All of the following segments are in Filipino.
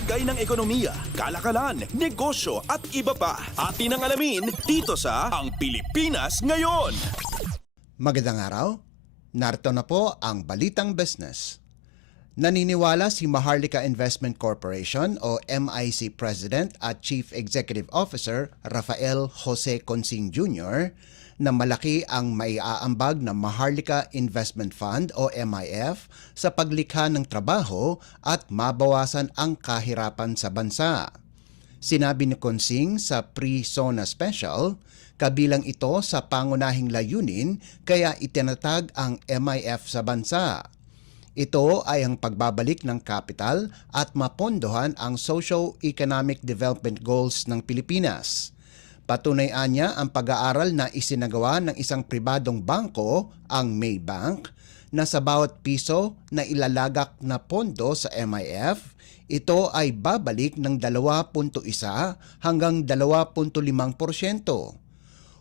Lagay ng ekonomiya, kalakalan, negosyo at iba pa. Atin ang alamin dito sa Ang Pilipinas Ngayon. Magandang araw. Narito na po ang Balitang Business. Naniniwala si Maharlika Investment Corporation o MIC President at Chief Executive Officer Rafael Jose Consing Jr. na malaki ang maiaambag ng Maharlika Investment Fund o MIF sa paglikha ng trabaho at mabawasan ang kahirapan sa bansa. Sinabi ni Consing sa Pre-SONA Special, kabilang ito sa pangunahing layunin kaya itinatag ang MIF sa bansa. Ito ay ang pagbabalik ng kapital at mapondohan ang socio-economic development goals ng Pilipinas. Patunayan niya ang pag-aaral na isinagawa ng isang pribadong bangko, ang Maybank, na sa bawat piso na ilalagak na pondo sa MIF, ito ay babalik ng 2.1 hanggang 2.5%.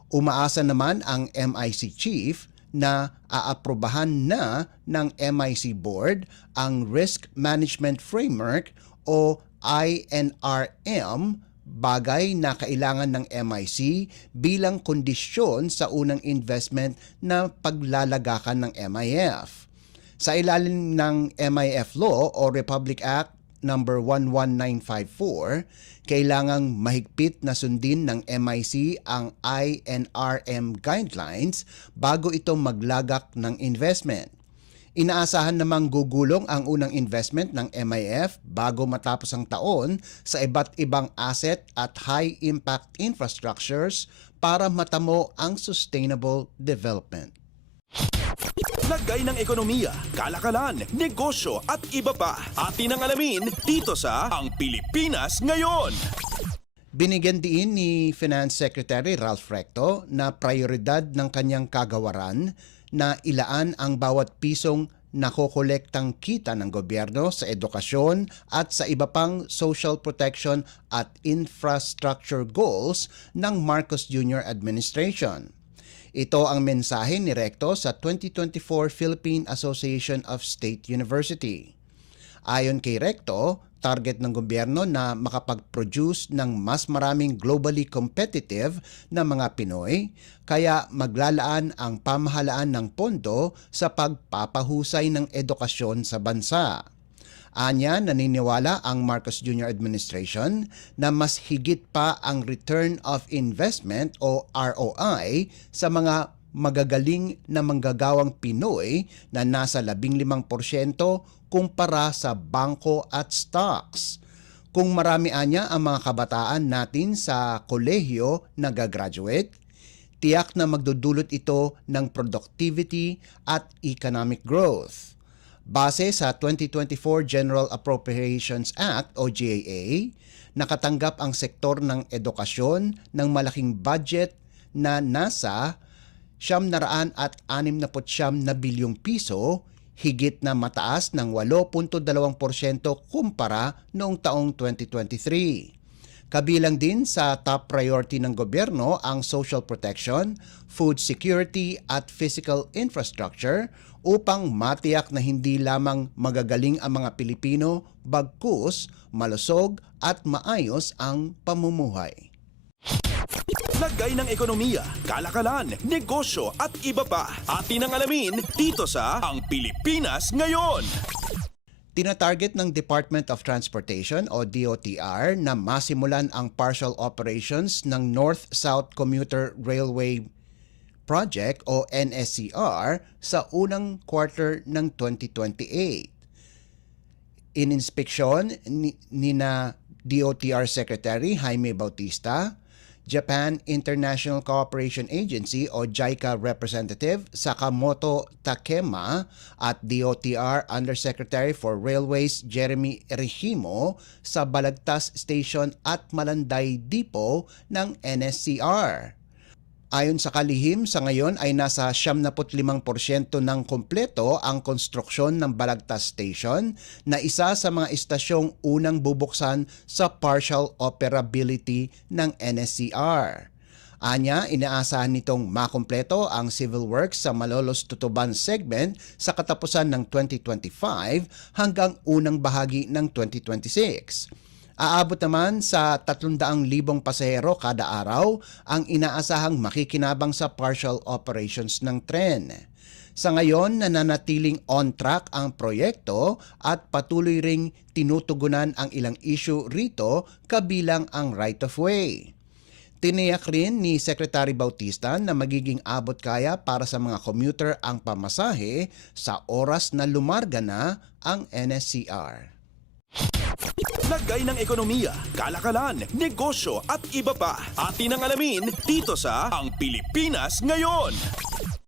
Umaasa naman ang MIC Chief na aaprobahan na ng MIC Board ang Risk Management Framework o INRM, bagay na kailangan ng MIC bilang kondisyon sa unang investment na paglalagakan ng MIF. Sa ilalim ng MIF Law o Republic Act No. 11954, kailangang mahigpit na sundin ng MIC ang INRM guidelines bago ito maglagak ng investment. Inaasahan namang gugulong ang unang investment ng MIF bago matapos ang taon sa iba't ibang asset at high-impact infrastructures para matamo ang sustainable development. Lagay ng ekonomiya, kalakalan, negosyo at iba pa. Atin ang alamin dito sa Ang Pilipinas Ngayon. Binigyan diin ni Finance Secretary Ralph Recto na prioridad ng kanyang kagawaran na ilaan ang bawat pisong nakokolektang kita ng gobyerno sa edukasyon at sa iba pang social protection at infrastructure goals ng Marcos Jr. Administration. Ito ang mensahe ni Recto sa 2024 Philippine Association of State University. Ayon kay Recto, target ng gobyerno na makapag-produce ng mas maraming globally competitive na mga Pinoy, kaya maglalaan ang pamahalaan ng pondo sa pagpapahusay ng edukasyon sa bansa. Anya, naniniwala ang Marcos Jr. Administration na mas higit pa ang return of investment o ROI sa mga magagaling na manggagawang Pinoy na nasa 15% kumpara sa bangko at stocks. Kung marami anya ang mga kabataan natin sa kolehiyo na gagraduate, tiyak na magdudulot ito ng productivity at economic growth. Base sa 2024 General Appropriations Act o GAA, nakatanggap ang sektor ng edukasyon ng malaking budget na nasa 969 na bilyong piso, higit na mataas ng 8.2% kumpara noong taong 2023. Kabilang din sa top priority ng gobyerno ang social protection, food security at physical infrastructure upang matiyak na hindi lamang magagaling ang mga Pilipino bagkus, malusog at maayos ang pamumuhay. Lagay ng ekonomiya, kalakalan, negosyo at iba pa. Atin ang alamin dito sa Ang Pilipinas Ngayon. Tinatarget ng Department of Transportation o DOTR na masimulan ang partial operations ng North-South Commuter Railway Project o NSCR sa unang quarter ng 2028. Ininspeksyon ni na DOTR Secretary Jaime Bautista, Japan International Cooperation Agency o JICA Representative Sakamoto Takema at DOTR Undersecretary for Railways Jeremy Regimo sa Balagtas Station at Malanday Depot ng NSCR. Ayon sa kalihim, sa ngayon ay nasa 75% ng kumpleto ang konstruksyon ng Balagtas Station na isa sa mga istasyong unang bubuksan sa partial operability ng NSCR. Anya, inaasahan nitong makumpleto ang civil works sa Malolos-Tutuban segment sa katapusan ng 2025 hanggang unang bahagi ng 2026. Aabot naman sa 300,000 pasahero kada araw ang inaasahang makikinabang sa partial operations ng tren. Sa ngayon, nananatiling on track ang proyekto at patuloy ring tinutugunan ang ilang issue rito kabilang ang right-of-way. Tiniyak rin ni Secretary Bautista na magiging abot kaya para sa mga commuter ang pamasahe sa oras na lumarga na ang NSCR. Lagay ng ekonomiya, kalakalan, negosyo at iba pa. Atin ang alamin dito sa Ang Pilipinas Ngayon.